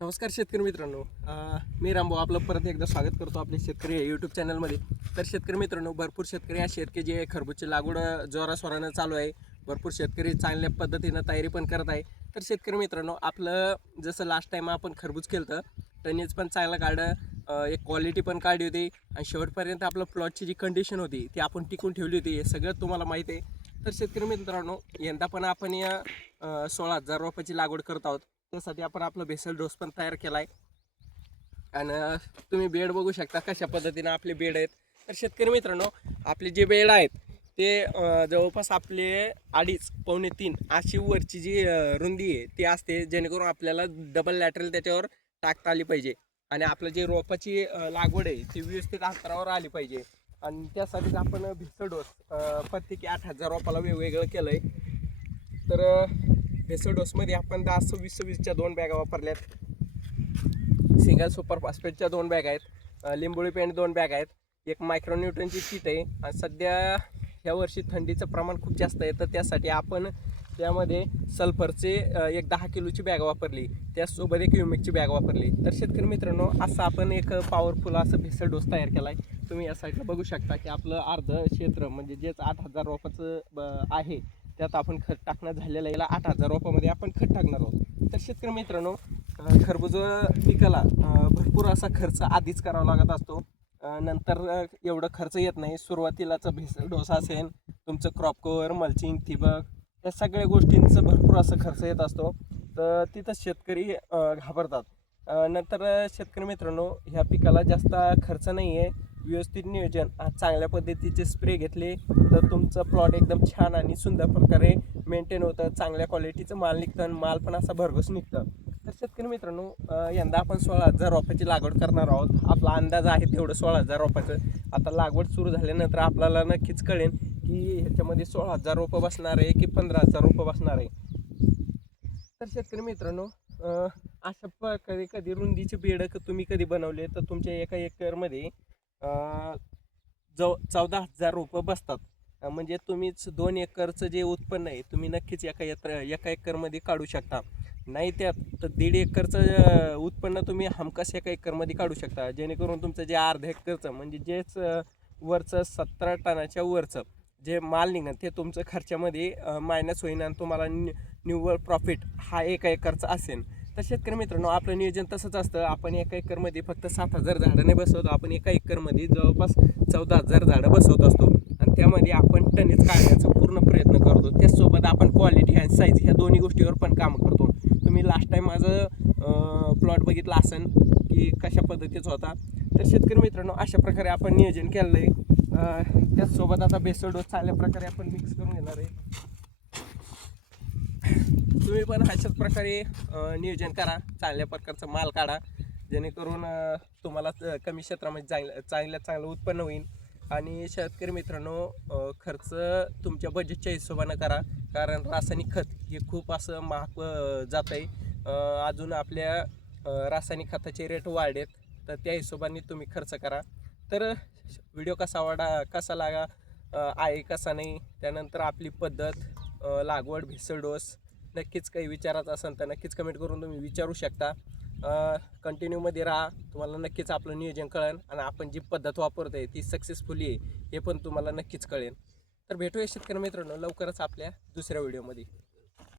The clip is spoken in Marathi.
नमस्कार शेतकरी मित्रांनो, मी रामभाऊ आपलं परत एकदा स्वागत करतो आपल्या शेतकरी यूट्यूब चॅनलमध्ये. तर शेतकरी मित्रांनो, भरपूर शेतकरी असे आहेत की जे खरबूजची लागवड जोराशोरानं चालू आहे. भरपूर शेतकरी चांगल्या पद्धतीनं तयारी पण करत आहे. तर शेतकरी मित्रांनो, आपलं जसं लास्ट टाईम आपण खरबूज केलं होतं, टनेज पण चांगलं काढलं, एक क्वालिटी पण काढली होती आणि शेवटपर्यंत आपलं प्लॉटची जी कंडिशन होती ती आपण टिकून ठेवली होती. हे सगळं तुम्हाला माहीत आहे. तर शेतकरी मित्रांनो, यंदा पण आपण या 16,000 रोपाची लागवड करत आहोत. त्यासाठी आपण आपलं बेसल डोस पण तयार केला आहे. आणि तुम्ही बेड बघू शकता कशा पद्धतीनं आपले बेड आहेत. तर शेतकरी मित्रांनो, आपले जे बेड आहेत ते जवळपास आपले 2.5 पावणे 3 अशी वरची जी रुंदी आहे ती असते, जेणेकरून आपल्याला डबल लॅटरल त्याच्यावर टाकता आली पाहिजे आणि आपलं जे रोपाची लागवड आहे ती व्यवस्थित अंतरावर आली पाहिजे. आणि त्यासाठीच आपण भेसळ डोस प्रत्येकी 8,000 रोपाला वेगवेगळं केलं आहे. तर भेसळ डोसमध्ये आपण 10-26-26च्या 2 बॅगा वापरल्यात. सिंगल सुपर फॉस्फेटच्या 2 बॅग आहेत. लिंबोळी पेंट 2 बॅग आहेत. एक मायक्रोन्यूट्रनची किट आहे. आणि सध्या ह्या वर्षी थंडीचं प्रमाण खूप जास्त आहे, तर त्यासाठी आपण त्यामध्ये सल्फरचे एक 10 किलोची बॅग वापरली. त्याचसोबत एक युमिकची बॅग वापरली. तर शेतकरी मित्रांनो, असं आपण एक पॉवरफुल असं भेसळ डोस तयार केला आहे. तुम्ही या साईडला बघू शकता की आपलं अर्ध क्षेत्र म्हणजे जेच 8,000 रोपाचं आहे त्यात आपण खत टाकणं झालेलं आहे. याला 8,000 रोपामध्ये आपण खत टाकणार आहोत. तर शेतकरी मित्रांनो, खरबूज पिकाला भरपूर असा खर्च आधीच करावा लागत असतो. नंतर एवढं खर्च येत नाही. सुरुवातीलाच भेसळ डोस असेल, तुमचं क्रॉप कव्हर, मल्चिंग, ठिबक, या सगळ्या गोष्टींचं भरपूर असं खर्च येत असतो. तर तिथं शेतकरी घाबरतात. नंतर शेतकरी मित्रांनो, ह्या पिकाला जास्त खर्च नाही आहे. व्यवस्थित नियोजन, चांगल्या पद्धतीचे स्प्रे घेतले तर तुमचं प्लॉट एकदम छान आणि सुंदर प्रकारे मेंटेन होतं. चांगल्या क्वालिटीचं माल निघतं आणि माल पण असा भरघोस निघतं. तर शेतकरी मित्रांनो, यंदा आपण 16,000 रोपाची लागवड करणार आहोत. आपला अंदाज आहे तेवढं 16,000 रोपाचं. आता लागवड सुरू झाल्यानंतर आपल्याला नक्कीच कळेल की ह्याच्यामध्ये 16,000 रोपं बसणार आहे की 15,000 रोपं बसणार आहे. तर शेतकरी मित्रांनो, अशा प्रकारे कधी रुंदीचे बेडं तुम्ही कधी बनवले तर तुमच्या एका एकरमध्ये 14,000 रोपं बसतात. म्हणजे तुम्हीच 2 एकरचं जे उत्पन्न आहे तुम्ही नक्कीच एका एकरमध्ये काढू शकता. नाही त्यात तर 1.5 एकरचं उत्पन्न तुम्ही हमखास एका एकरमध्ये काढू शकता. जेणेकरून तुमचं जे अर्ध्या एकरचं म्हणजे जेच वरचं 17 टनाच्या वरचं जे माल निघणार ते तुमचं खर्चामध्ये मायनस होईन आणि तुम्हाला निव्वळ प्रॉफिट हा एका एकरचा असेल. तर शेतकरी मित्रांनो, आपलं नियोजन तसंच असतं. आपण एका एकरमध्ये फक्त 7,000 झाडं नाही बसवतो, आपण एका एकरमध्ये जवळपास 14,000 झाडं बसवत असतो आणि त्यामध्ये आपण टनेज काढण्याचा पूर्ण प्रयत्न करतो. त्याचसोबत आपण क्वालिटी आणि साईज ह्या दोन्ही गोष्टीवर पण काम करतो. तुम्ही लास्ट टाईम माझं प्लॉट बघितला असेल की कशा पद्धतीचा होता. तर शेतकरी मित्रांनो, अशा प्रकारे आपण नियोजन केलं आहे. त्याचसोबत आता बेसल डोस चांगल्या प्रकारे आपण मिक्स करून घेणार आहे. तुम्ही पण अशाच प्रकारे नियोजन करा, चांगल्या प्रकारचा माल काढा, जेणेकरून तुम्हाला कमी क्षेत्रामध्ये चांगलं उत्पन्न होईल. आणि शेतकरी मित्रांनो, खर्च तुमच्या बजेटच्या हिशोबानं करा, कारण रासायनिक खत हे खूप असं महाग जात आहे. अजून आपल्या रासायनिक खताचे रेट वाढलेत, तर त्या हिशोबाने तुम्ही खर्च करा. तर व्हिडिओ कसा लागा आहे कसा नाही, त्यानंतर आपली पद्धत, लागवड, भेसळ डोस नक्कीच काही विचारायचं असेल तर नक्कीच कमेंट करून तुम्ही विचारू शकता. कंटिन्यूमध्ये राहा, तुम्हाला नक्कीच आपलं नियोजन कळेल आणि आपण जी पद्धत वापरतो आहे ती सक्सेसफुली आहे हे पण तुम्हाला नक्कीच कळेल. तर भेटूया शेतकरी मित्रांनो लवकरच आपल्या दुसऱ्या व्हिडिओमध्ये.